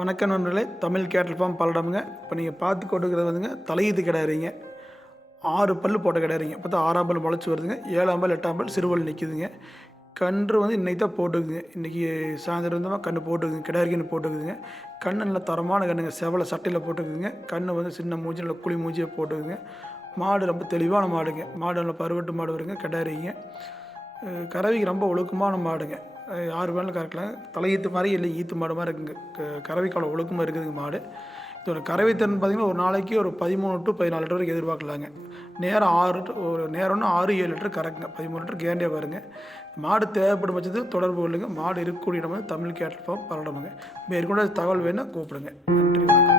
வணக்கம் நண்பர்களே. தமிழ் கேட்டல் ஃபார்ம் பல்லடம்ங்க. இப்போ நீங்கள் பார்த்து கொண்டிருக்கிறது வந்துங்க தலையீத்து கிடாரிங்க. 6 பல்லு போட்ட கிடாரிங்க. இப்போ தான் 6ஆம் பல் முளைச்சி வருதுங்க. 7ஆம் பல் 8ஆம் பல் சிறுவல் நிற்குதுங்க. கன்று வந்து இன்றைக்கி தான் போட்டுக்குதுங்க. இன்றைக்கி சாயந்தரம் இருந்தமாக கன்று போட்டுக்குதுங்க. கிடாரி கன்று போட்டுக்குதுங்க. கன்று நல்ல தரமான கன்றுங்க. செவலை சட்டையில் போட்டுக்குதுங்க. கன்று வந்து சின்ன மூஞ்சி நல்ல குழி மூஞ்சியை போட்டுக்குதுங்க. மாடு ரொம்ப தெளிவான மாடுங்க. மாடு நல்ல பருவட்டு மாடு வருங்க. கிடாரிங்க. கறவைக்கு ரொம்ப ஒழுக்கமான மாடுங்க. யார் வேணாலும் கறக்கலாம். தலையீத்து மாதிரி இல்லை, ஈத்து மாடு மாதிரி இருக்குங்க. கறவைக்கு அவ்வளோ ஒழுக்கமாக இருக்குதுங்க மாடு. இதோட கறவை திறன் பார்த்திங்கன்னா ஒரு நாளைக்கு ஒரு 13 to 14 லிட்டர் வரைக்கும் எதிர்பார்க்கலாங்க. நேரம் 6 ஒரு நேரம்னா 6-7 லிட்டர் கறக்குங்க. 13 லிட்டர் கேரண்டியாக வருங்க. மாடு தேவைப்படும் பட்சத்துக்கு தொடர்பு கொள்ளுங்க. மாடு இருக்கக்கூடிய இடம் வந்து தமிழ் கேட்டல் ஃபார்ம் பல்லடமுங்க. மேற்கொண்டு தகவல் வேணும்னா கூப்பிடுங்க. நன்றி, வணக்கம்.